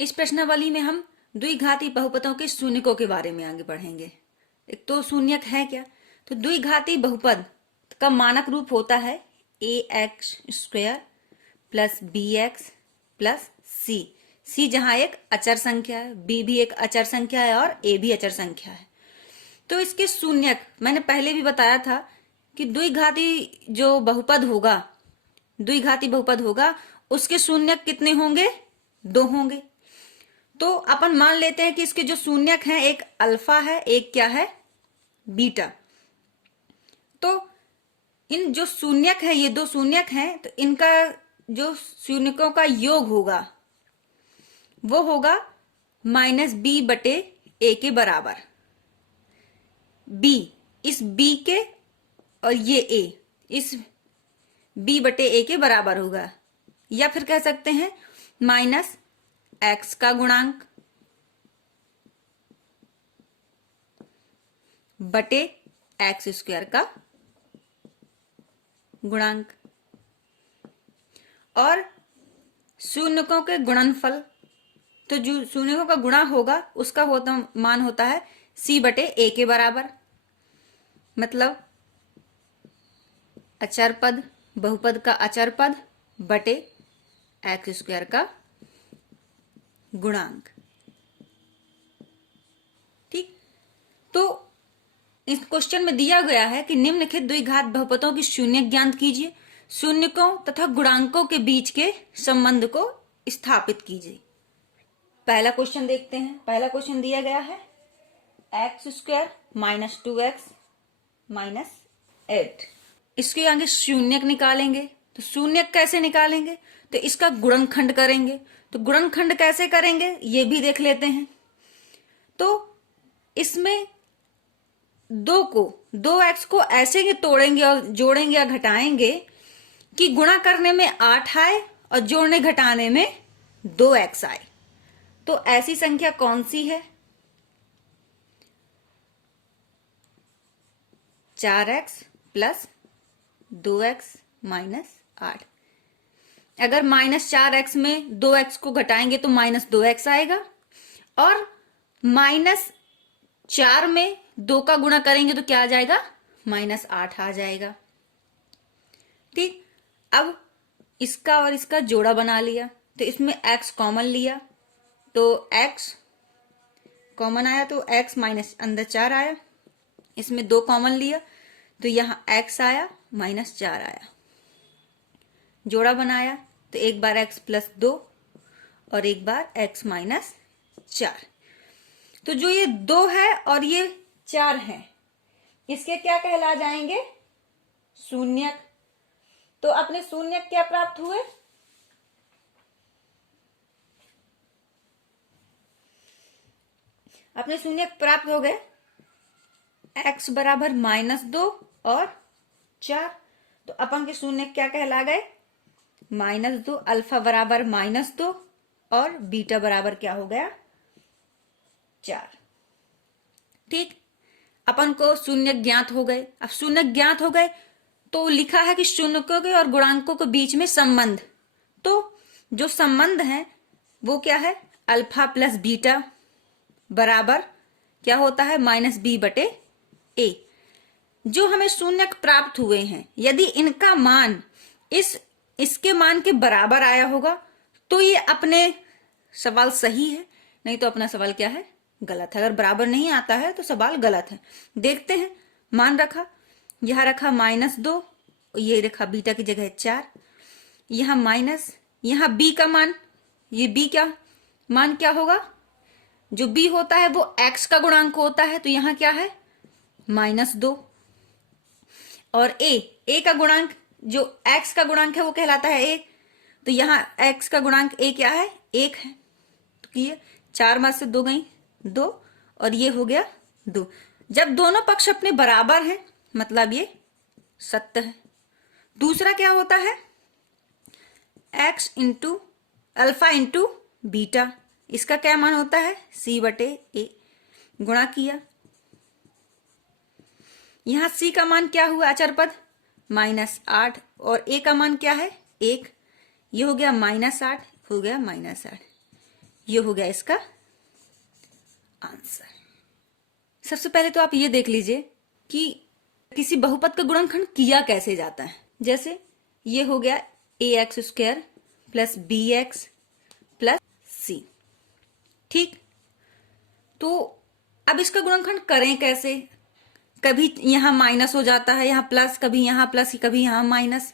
इस प्रश्नावली में हम द्विघाती बहुपदों के शून्यकों के बारे में आगे बढ़ेंगे। एक तो शून्यक है क्या, तो द्विघाती बहुपद का मानक रूप होता है ax² plus bx plus c। c जहां एक अचर संख्या है, b भी एक अचर संख्या है और a भी अचर संख्या है। तो इसके शून्यक मैंने पहले भी बताया था कि द्विघाती जो बहुपद होगा, द्विघाती बहुपद होगा, उसके शून्यक कितने होंगे? 2 होंगे। तो अपन मान लेते हैं कि इसके जो शून्यक हैं, एक अल्फा है, एक क्या है? बीटा। तो इन जो शून्यक है, ये 2 शून्यक हैं, तो इनका जो शून्यकों का योग होगा वो होगा -b/a के बराबर। b, इस b के और ये a, इस b/a के बराबर होगा। या फिर कह सकते हैं -x का गुणांक बटे x² का गुणांक। और शून्यकों के गुणनफल, तो जो शून्यकों का गुणा होगा उसका मान होता है c/a के बराबर। मतलब अचर पद, बहुपद का अचर पद बटे x² का गुणांक। ठीक, तो इस क्वेश्चन में दिया गया है कि निम्नलिखित द्विघात बहुपदों की शून्यक ज्ञात कीजिए, शून्यकों तथा गुणांकों के बीच के संबंध को स्थापित कीजिए। पहला क्वेश्चन देखते हैं। पहला क्वेश्चन दिया गया है x² - 2x - 8। इसके आगे शून्यक निकालेंगे। तो शून्यक कैसे निकालेंगे? तो इसका गुणनखंड करेंगे। तो गुणनखंड कैसे करेंगे ये भी देख लेते हैं। तो इसमें 2x को ऐसे ही तोड़ेंगे और जोड़ेंगे या घटाएंगे कि गुणा करने में 8 आए और जोड़ने घटाने में 2x आए। तो ऐसी संख्या कौन सी है? 4x plus 2x minus 8। अगर -4x में 2x को घटाएंगे तो -2x आएगा, और -4 में 2 का गुणा करेंगे तो क्या आ जाएगा? -8 आ जाएगा। ठीक, अब इसका और इसका जोड़ा बना लिया, तो इसमें x कॉमन लिया, तो x कॉमन आया तो x माइनस अंदर 4 आया। इसमें 2 कॉमन लिया तो यहाँ x आया, -4 आया। जोड़ा बनाया तो एक बार x प्लस 2 और एक बार x माइनस 4। तो जो ये 2 है और ये 4 है, इसके क्या कहला जाएंगे? शून्यक। तो अपने शून्यक क्या प्राप्त हुए? अपने शून्यक प्राप्त हो गए x बराबर -2 और 4। तो अपन के शून्यक क्या कहला गए? -2, अल्फा बराबर -2 और बीटा बराबर क्या हो गया? 4। ठीक, अपन को शून्यक ज्ञात हो गए। अब शून्यक ज्ञात हो गए तो लिखा है कि शून्यकों के और गुणांकों के बीच में संबंध। तो जो संबंध है वो क्या है? अल्फा प्लस बीटा बराबर क्या होता है? -b/a। जो हमें शून्यक प्राप्त हुए हैं, यदि इनका मान इसके मान के बराबर आया होगा तो ये अपने सवाल सही है, नहीं तो अपना सवाल क्या है? गलत है। अगर बराबर नहीं आता है तो सवाल गलत है। देखते हैं। मान रखा, यहां रखा -2, ये रखा बीटा की जगह 4, यहां माइनस, यहां b का मान, ये b क्या मान क्या होगा? जो b होता है वो x का गुणांक होता है, तो यहां क्या है? -2। और a का गुणांक, जो x का गुणांक है वो कहलाता है a, तो यहां x का गुणांक a क्या है? 1 है। तो ये 4 में से 2 गई 2 और ये हो गया 2। जब दोनों पक्ष अपने बराबर हैं मतलब ये सत्य है। दूसरा क्या होता है? x into alpha into beta, इसका क्या मान होता है? c/a। गुणा किया, यहां c का मान क्या हुआ? अचर पद -8 और a का मान क्या है? 1। ये हो गया -8, हो गया -8। ये हो गया इसका आंसर। सबसे पहले तो आप ये देख लीजिए कि किसी बहुपद का गुणनखंड किया कैसे जाता है। जैसे ये हो गया ax² plus bx plus c। ठीक, तो अब इसका गुणनखंड करें कैसे? कभी यहां माइनस हो जाता है, यहां प्लस, कभी यहां प्लस, कभी यहां माइनस।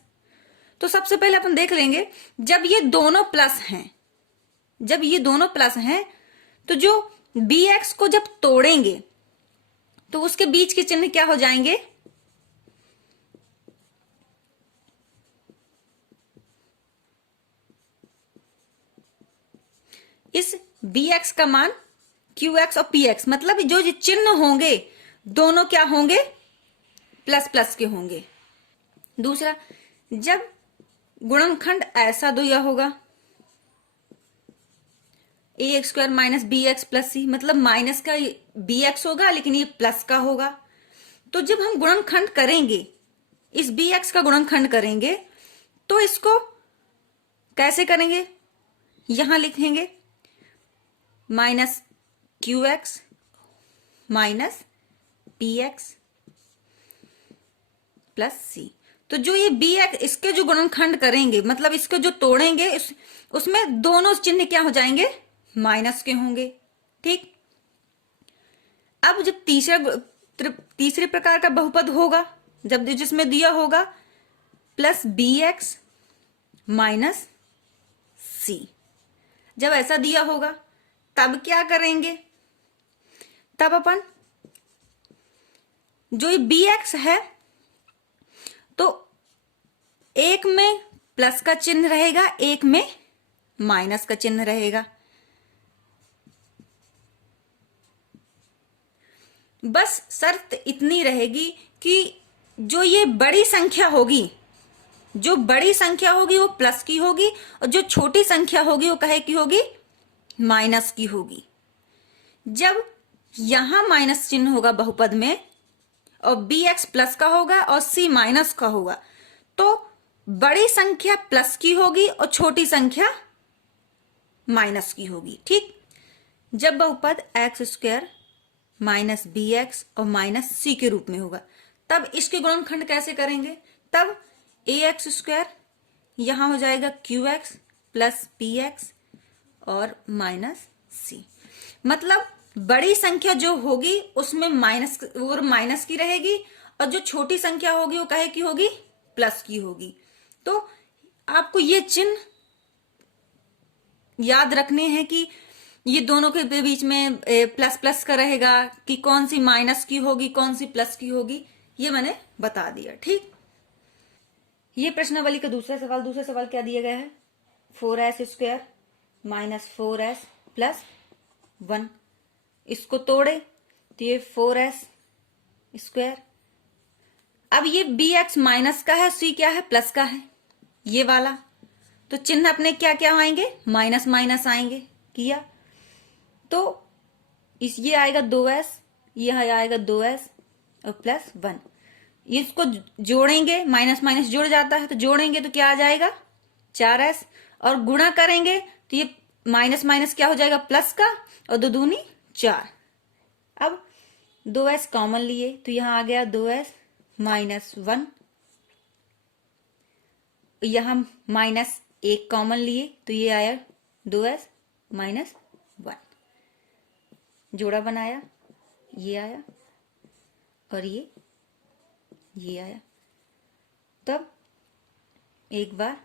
तो सबसे पहले अपन देख लेंगे, जब ये दोनों प्लस हैं, जब ये दोनों प्लस हैं तो जो bx को जब तोड़ेंगे तो उसके बीच के चिन्ह क्या हो जाएंगे? इस bx का मान qx और px, मतलब जो चिन्ह होंगे दोनों क्या होंगे? प्लस प्लस के होंगे। दूसरा, जब गुणनखंड ऐसा दिया होगा ax² minus bx plus c, मतलब माइनस का bx होगा लेकिन ये प्लस का होगा। तो जब हम गुणनखंड करेंगे, इस bx का गुणनखंड करेंगे, तो इसको कैसे करेंगे? यहां लिखेंगे minus qx minus px plus c। तो जो ये bx, इसके जो गुणनखंड करेंगे, मतलब इसको जो तोड़ेंगे, उसमें दोनों चिन्ह क्या हो जाएंगे? माइनस के होंगे। ठीक, अब जब तीसरे प्रकार का बहुपद होगा, जब जिसमें दिया होगा प्लस bx माइनस c, जब ऐसा दिया होगा तब क्या करेंगे? तब अपन जो ये bx है तो एक में प्लस का चिन्ह रहेगा, एक में माइनस का चिन्ह रहेगा। बस शर्त इतनी रहेगी कि जो ये बड़ी संख्या होगी, जो बड़ी संख्या होगी वो प्लस की होगी, और जो छोटी संख्या होगी वो कहे की होगी? माइनस की होगी। जब यहां माइनस चिन्ह होगा बहुपद में, और bx प्लस का होगा और c माइनस का होगा, तो बड़ी संख्या प्लस की होगी और छोटी संख्या माइनस की होगी। ठीक, जब बहुपद x² माइनस bx और माइनस c के रूप में होगा, तब इसके गुणनखंड कैसे करेंगे? तब ax² यहां हो जाएगा qx प्लस px और माइनस c। मतलब बड़ी संख्या जो होगी उसमें माइनस की रहेगी, और जो छोटी संख्या होगी वो काहे की होगी? प्लस की होगी। तो आपको ये चिन्ह याद रखने हैं कि ये दोनों के बीच में प्लस प्लस का रहेगा, कि कौन सी माइनस की होगी, कौन सी प्लस की होगी, ये मैंने बता दिया। ठीक, ये प्रश्नावली का दूसरा सवाल क्या दिया गया है? 4s² minus 4s plus 1। इसको तोड़े तो ये 4s²। अब ये bx माइनस का है, c क्या है? प्लस का है, ये वाला। तो चिन्ह अपने क्या क्या आएंगे? माइनस माइनस आएंगे। किया तो ये आएगा 2s, यह आएगा 2s और प्लस 1। इसको जोड़ेंगे, माइनस माइनस जुड़ जाता है, तो जोड़ेंगे तो क्या आ जाएगा? 4s, और गुणा करेंगे तो ये माइनस माइनस क्या हो जाएगा? प्लस का, और 2 दूनी 4। अब 2s कॉमन लिए तो यहां आ गया 2s माइनस 1, यहां माइनस 1 कॉमन लिए तो ये आया 2s माइनस 1। जोड़ा बनाया, ये आया और ये आया। तब एक बार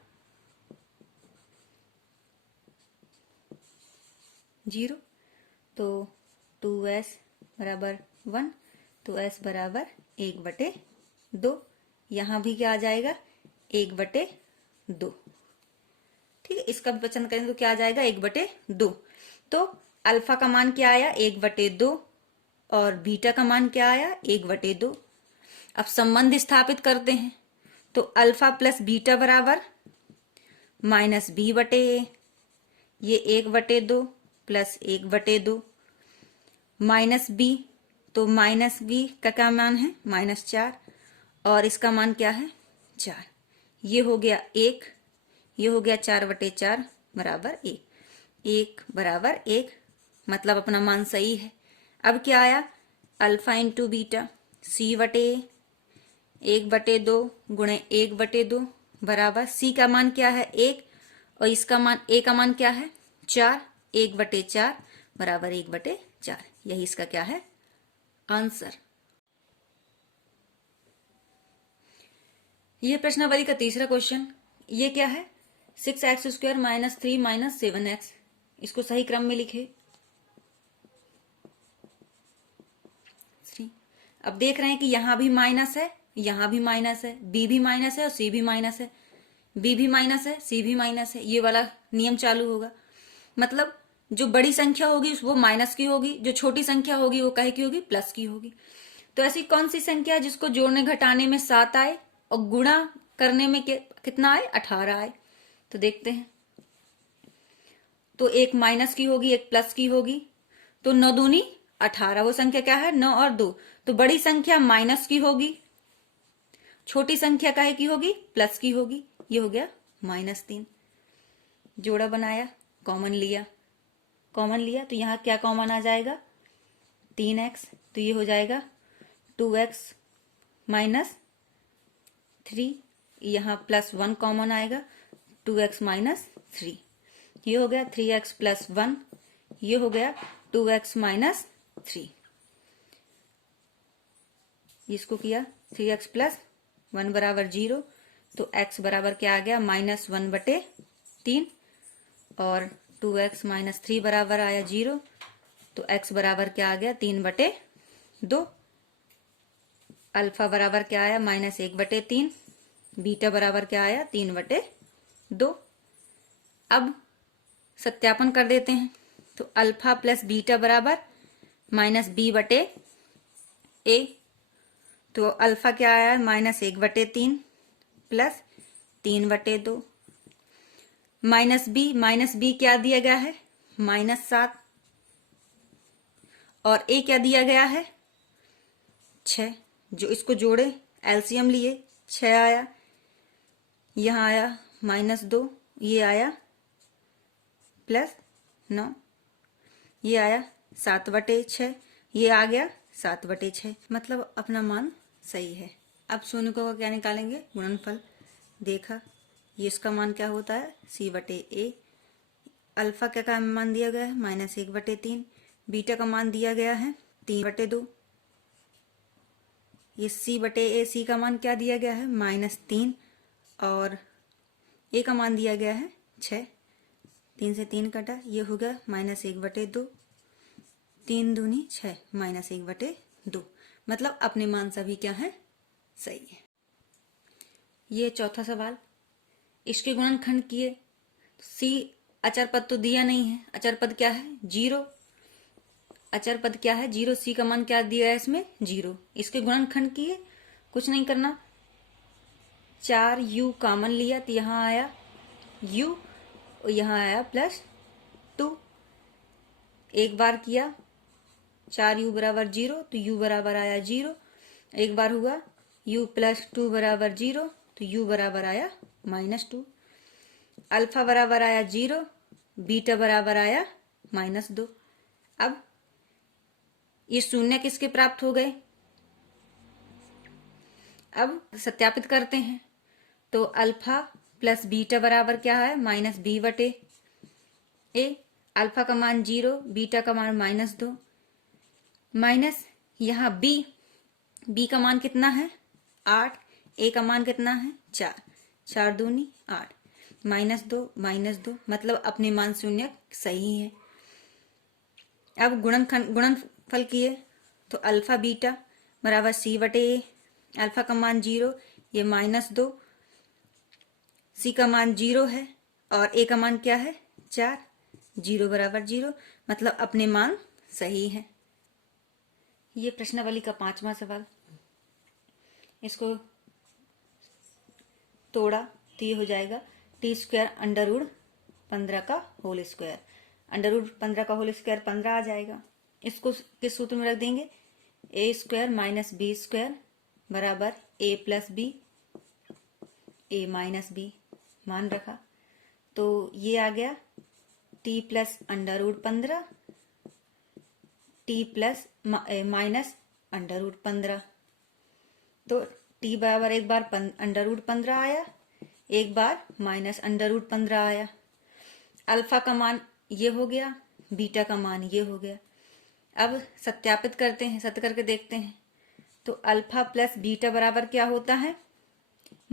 0, तो 2s बराबर 1, तो s बराबर 1/2। यहां भी क्या आ जाएगा? 1/2। ठीक है, इसका विभाजन करें तो क्या आ जाएगा? 1/2। तो अल्फा का मान क्या आया? 1/2, और बीटा का मान क्या आया? 1/2। अब संबंध स्थापित करते हैं, तो अल्फा प्लस बीटा बराबर माइनस b/a। ये 1/2 प्लस 1/2 माइनस b, तो माइनस b का क्या मान है? -4, और इसका मान क्या है? 4। ये हो गया 1, ये हो गया 4/4 बराबर 1। 1 बराबर 1, मतलब अपना मान सही है। अब क्या आया, अल्फा इंटू बीटा सी बटे 1/2 गुणे 1/2 बराबर सी का मान क्या है 1 और इसका मान ए का मान क्या है 4, 1/4 बराबर 1/4। यही इसका क्या है आंसर। ये प्रश्नावली का तीसरा क्वेश्चन। ये क्या है 6x² - 3 - 7x। इसको सही क्रम में लिखे। अब देख रहे हैं कि यहां भी माइनस है, यहां भी माइनस है, बी भी माइनस है और सी भी माइनस है, बी भी माइनस है, सी भी माइनस है। ये वाला नियम चालू होगा। मतलब जो बड़ी संख्या होगी वो माइनस की होगी, जो छोटी संख्या होगी वो कहे की होगी प्लस की होगी। तो ऐसी कौन सी संख्या है जिसको जोड़ने घटाने में 7 आए और गुणा करने में कितना आए 18 आए। तो देखते हैं। तो एक माइनस की होगी, एक प्लस की होगी। तो 9 दूनी 18, वो संख्या क्या है 9 और 2। तो बड़ी संख्या माइनस की होगी, छोटी संख्या काहे की होगी प्लस की होगी। ये हो गया -3। जोड़ा बनाया, कॉमन लिया, कॉमन लिया तो यहाँ क्या कॉमन आ जाएगा 3x। तो ये हो जाएगा 2x - 3। यहाँ +1 कॉमन आएगा 2x - 3। ये हो गया 3x + 1। ये हो गया 2x - 3। इसको किया 3x + 1 बराबर 0। तो x बराबर क्या आ गया -1/3 और 2x - 3 बराबर आया 0। तो x बराबर क्या आ गया 3/2। अल्फा बराबर क्या आया -1/3। बीटा बराबर क्या आया 3/2। अब सत्यापन कर देते हैं। तो अल्फा प्लस बीटा बराबर -b/a। तो अल्फा क्या आया -1/3 प्लस 3/2 -b क्या दिया गया है -7 और a क्या दिया गया है 6। जो इसको जोड़े एलसीएम लिए 6 आया, यहां आया -2, ये आया +9, ये आया 7/6, ये आ गया 7/6। मतलब अपना मान सही है। अब शून्यकों का क्या निकालेंगे गुणनफल। देखा ये इसका मान क्या होता है c/a। अल्फा का मान दिया गया है -1/3। बीटा का मान दिया गया है 3/2। ये c/a, सी का मान क्या दिया गया है -3 और a का मान दिया गया है 6। 3 से 3 कटा, ये हो गया -1/2। 3 दूनी 6 -1/2। मतलब अपने मान सभी क्या है सही है। ये चौथा सवाल। इसके गुणनखंड किए। सी अचर पद तो दिया नहीं है, अचर पद क्या है 0। अचर पद क्या है 0, सी का मान क्या दिया है इसमें 0। इसके गुणनखंड किए, कुछ नहीं करना, 4u कॉमन लिया तो यहाँ आया u और यहाँ आया +2। एक बार किया 4u बराबर 0 तो u बराबर आया 0। एक बार हुआ u + 2 बराबर 0 तो u बराबर आया -2। अल्फा बराबर आया 0, बीटा बराबर आया -2। अब ये शून्य किसके प्राप्त हो गए। अब सत्यापित करते हैं। तो अल्फा प्लस बीटा बराबर क्या है -b/a। अल्फा का मान 0, बीटा का मान -2 माइनस यहाँ b का मान कितना है 8, a का मान कितना है 4, 4 दूनी 8 -2 मतलब अपने मान शून्य सही है। अब गुणनफल किए तो अल्फा बीटा बराबर c/a। अल्फा का मान 0, ये -2, सी का मान 0 है और ए का मान क्या है 4। 0 बराबर 0 मतलब अपने मान सही है। ये प्रश्नावली का 5वां सवाल। इसको तोड़ा तो ये हो जाएगा t² √15 का होल स्क्वायर। √15 का होल स्क्वायर 15 आ जाएगा। इसको किस सूत्र में रख देंगे a² - b² बराबर a + b, a - b मान रखा। तो ये आ गया T plus under root 15 T plus minus under root 15। तो टी बराबर एक बार अंडर रूट 15 आया, एक बार माइनस अंडर रूट 15 आया। अल्फा का मान ये हो गया, बीटा का मान ये हो गया। अब सत्यापित करते हैं, सत्य करके देखते हैं। तो अल्फा प्लस बीटा बराबर क्या होता है,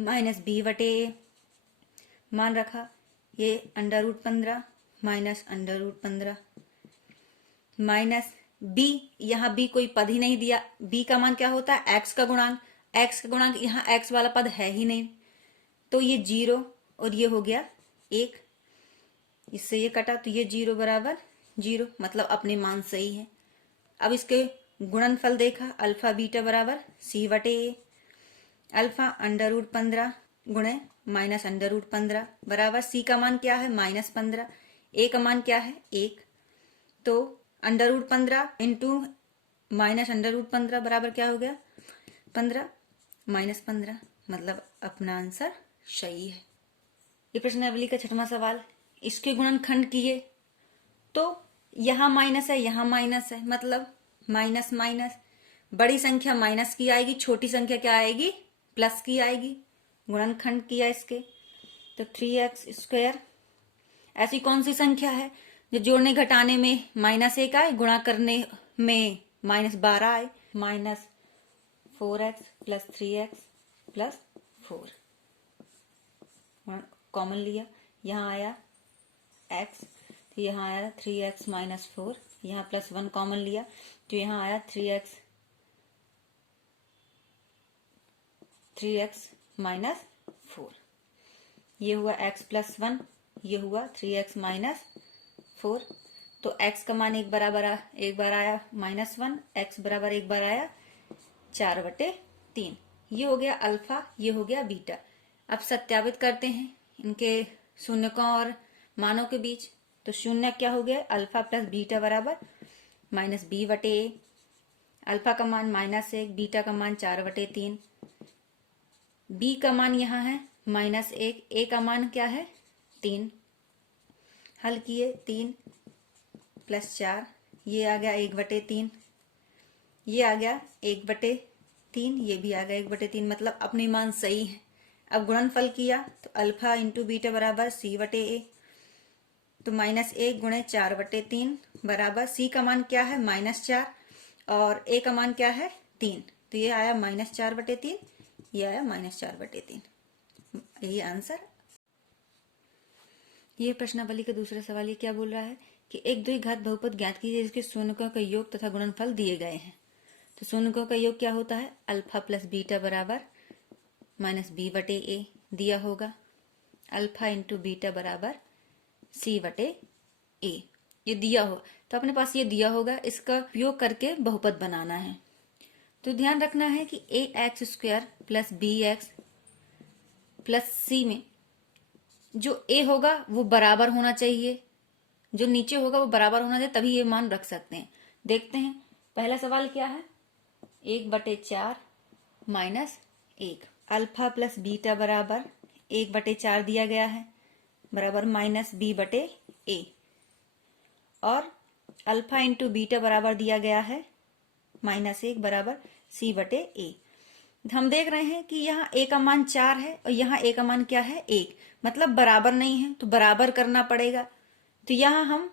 माइनस बी बटे ए। मान रखा, ये under root 15 minus under root 15 minus B, यहाँ बी कोई पद ही नहीं दिया। बी का मान क्या होता है, एक्स का गुणांक। एक्स का गुणांक यहाँ एक्स वाला पद है ही नहीं, तो ये 0 और ये हो गया 1। इससे ये कटा तो ये 0 बराबर 0, मतलब अपने मान सही है। अब इसके गुणनफल देखा, अल्फा बीटा बराबर सी बटे ए। अल्फा अंडर रूट 15 गुणे माइनस अंडर रूट 15 बराबर सी का मान क्या है, माइनस 15। ए का मान क्या है, 1। तो under root 15 into minus under root 15 बराबर क्या हो गया, 15 माइनस 15, मतलब अपना आंसर सही है। ये प्रश्नावली का 6वां सवाल। इसके गुणनखंड किए तो यहां माइनस है, यहां माइनस है, मतलब माइनस माइनस। बड़ी संख्या माइनस की आएगी, छोटी संख्या क्या आएगी, प्लस की आएगी। गुणनखंड किया इसके तो 3x²। ऐसी कौन सी संख्या है जो जोड़ने घटाने में -1 आए, गुणा करने में -12 आए। -4x plus 3x plus 4 common लिया, यहाँ आया x, तो यहाँ आया 3x माइनस 4, यहाँ प्लस 1 कॉमन लिया तो यहाँ आया 3x माइनस 4। ये हुआ x प्लस 1, ये हुआ 3x माइनस 4। तो x का मान एक बार आया -1, x बराबर एक बार आया 4/3। ये हो गया अल्फा, ये हो गया बीटा। अब सत्यापित करते हैं इनके शून्यकों और मानों के बीच। तो शून्य क्या हो गया, अल्फा प्लस बीटा बराबर -b/a। अल्फा का मान -1, बीटा का मान 4/3। b का मान यहाँ है -1, a का मान क्या है 3। हल किए 3 प्लस 4, ये आ गया 1/3, ये आ गया 1/3, ये भी आ गया 1/3, मतलब अपनी मान सही है। अब गुणनफल किया तो अल्फा इंटू बीटा बराबर c/a। तो -1 गुणे 4/3 बराबर सी का मान क्या है -4 और a का मान क्या है 3। तो ये आया -4/3, ये आया -4/3। यही आंसर। ये प्रश्नावली का दूसरा सवाल ये क्या बोल रहा है कि एक द्विघात बहुपद ज्ञात कीजिए जिसके शून्यकों का योग तथा गुणनफल दिए गए हैं। तो शून्यकों का योग क्या होता है, अल्फा प्लस बीटा बराबर -b/a दिया होगा। अल्फा इंटू बीटा बराबर c/a, ये दिया हो तो अपने पास ये दिया होगा, इसका उपयोग करके बहुपद बनाना है। तो ध्यान रखना है कि ax² plus bx plus c में जो a होगा वो बराबर होना चाहिए, जो नीचे होगा वो बराबर होना चाहिए, तभी ये मान रख सकते हैं। देखते हैं पहला सवाल क्या है, 1/4 -1। अल्फा प्लस बीटा बराबर 1/4 दिया गया है बराबर -b/a और अल्फा इंटू बीटा बराबर दिया गया है -1 बराबर c/a। हम देख रहे हैं कि यहाँ a का मान 4 है और यहाँ a का मान क्या है 1, मतलब बराबर नहीं है, तो बराबर करना पड़ेगा। तो यहाँ हम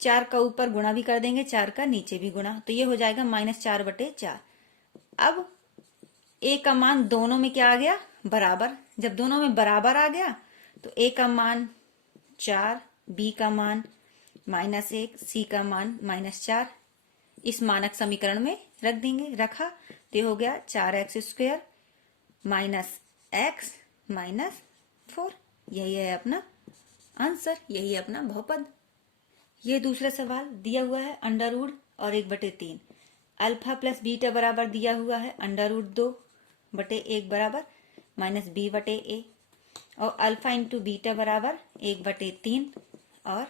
4 का ऊपर गुणा भी कर देंगे, 4 का नीचे भी गुणा, तो ये हो जाएगा -4/4। अब a का मान दोनों में क्या आ गया, बराबर। जब दोनों में बराबर आ गया तो a का मान 4, b का मान -1, c का मान -4 इस मानक समीकरण में रख देंगे। रखा तो हो गया 4x² -x -4। यही है अपना आंसर, यही है अपना बहुपद। ये दूसरा सवाल दिया हुआ है √, और 1/3। अल्फा प्लस बीटा बराबर दिया हुआ है √2/1 बराबर -b/a और अल्फा इंटू बीटा बराबर 1/3 और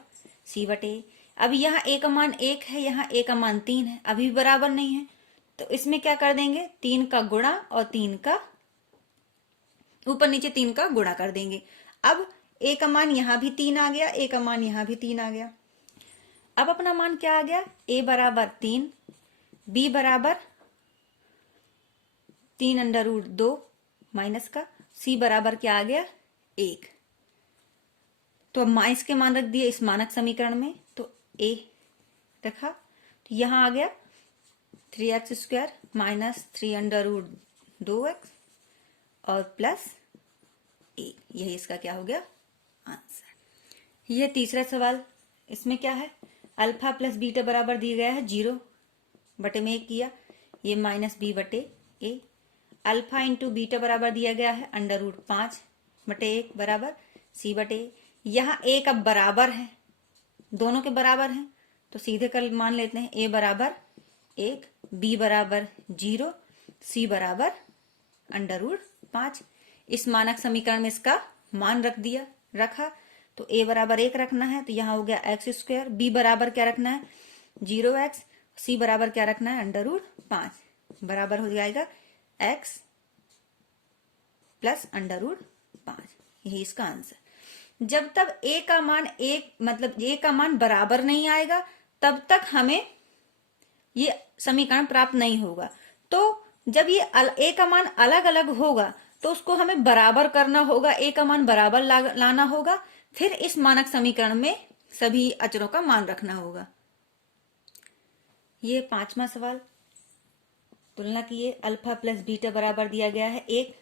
c/a। अब यहाँ a का मान 1 है, यहाँ a का मान 3 है, अभी बराबर नहीं है, तो इसमें क्या कर देंगे, 3 का गुणा और 3 का ऊपर नीचे 3 का गुणा कर देंगे। अब a का मान यहाँ भी 3 आ गया, a का मान यहाँ भी 3 आ गया, अब अपना मान क्या आ गया, a बराबर 3, b बराबर 3√2 माइनस का, c बराबर क्या आ गया 1। तो अब इसके मान रख दिए इस मानक समीकरण में, तो a रखा, तो यहां आ गया 3x² माइनस 3√2x और प्लस 1। यही इसका क्या हो गया आंसर। यह तीसरा सवाल, इसमें क्या है, अल्फा प्लस बीटा बराबर दिया गया है 0 बटे में 1 किया, ये माइनस b बटे a। अल्फा इंटू बीटा बराबर दिया गया है √5 बटे 1 बराबर c बटे a। यहां a का बराबर है, दोनों के बराबर हैं, तो सीधे कल मान लेते हैं a बराबर 1, b बराबर 0, c बराबर √5। इस मानक समीकरण में इसका मान रखा, तो a बराबर 1 रखना है, तो यहां हो गया x², b बराबर क्या रखना है 0x, c बराबर क्या रखना है √5, बराबर हो जाएगा x प्लस √5। यही इसका आंसर। जब तक a का मान a का मान बराबर नहीं आएगा तब तक हमें ये समीकरण प्राप्त नहीं होगा। तो जब ये a का मान अलग अलग होगा तो उसको हमें बराबर करना होगा, a का मान बराबर लाना होगा, फिर इस मानक समीकरण में सभी अचरों का मान रखना होगा। ये 5वां सवाल, तुलना कीजिए, अल्फा प्लस बीटा बराबर दिया गया है 1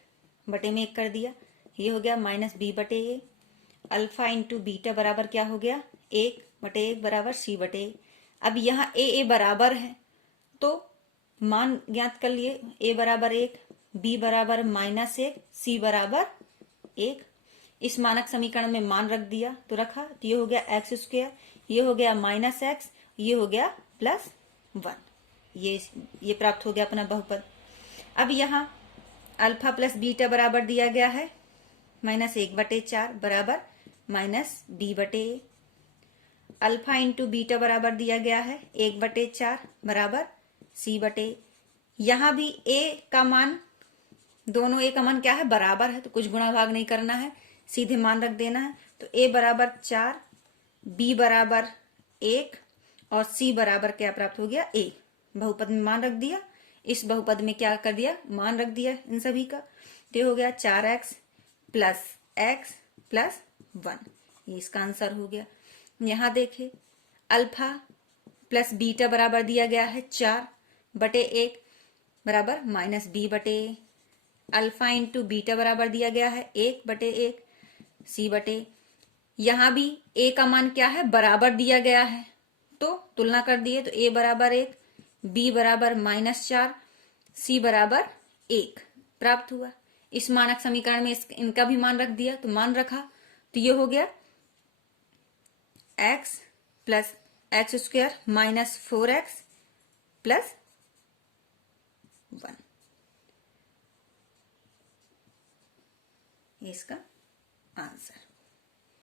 बटे में 1 कर दिया, ये हो गया माइनस b बटे a। अल्फा इंटू बीटा बराबर क्या हो गया 1 बटे 1 बराबर c बटे a। अब यहाँ a बराबर है तो मान ज्ञात कर लिए, a बराबर 1, b बराबर -1, c बराबर 1। इस मानक समीकरण में मान रख दिया, तो रखा, तो ये हो गया x², ये हो गया -x, ये हो गया +1। ये प्राप्त हो गया अपना बहुपद। अब यहाँ अल्फा प्लस बीटा बराबर दिया गया है -1 बटे 4 बराबर -b बटे a। अल्फा इंटू बीटा बराबर दिया गया है 1 बटे 4 बराबर c बटे a। यहां भी a का मान, दोनों a का मान क्या है बराबर है, तो कुछ गुणा भाग नहीं करना है, सीधे मान रख देना है। तो a बराबर 4, b बराबर 1 और c बराबर क्या प्राप्त हो गया a। बहुपद में मान रख दिया, इस बहुपद में क्या कर दिया मान रख दिया इन सभी का, तो हो गया 4x प्लस x प्लस 1। ये इसका आंसर हो गया। यहां देखे, अल्फा प्लस बीटा बराबर दिया गया है 4 बटे 1 बराबर -b बटे a। अल्फा इंटू बीटा बराबर दिया गया है 1 बटे 1 c बटे। यहां भी a का मान क्या है बराबर दिया गया है, तो तुलना कर दिए, तो a बराबर 1, b बराबर -4, c बराबर 1 प्राप्त हुआ। इस मानक समीकरण में इनका भी मान रख दिया, तो मान रखा, तो ये हो गया x plus x² minus 4x plus 1। इसका आंसर।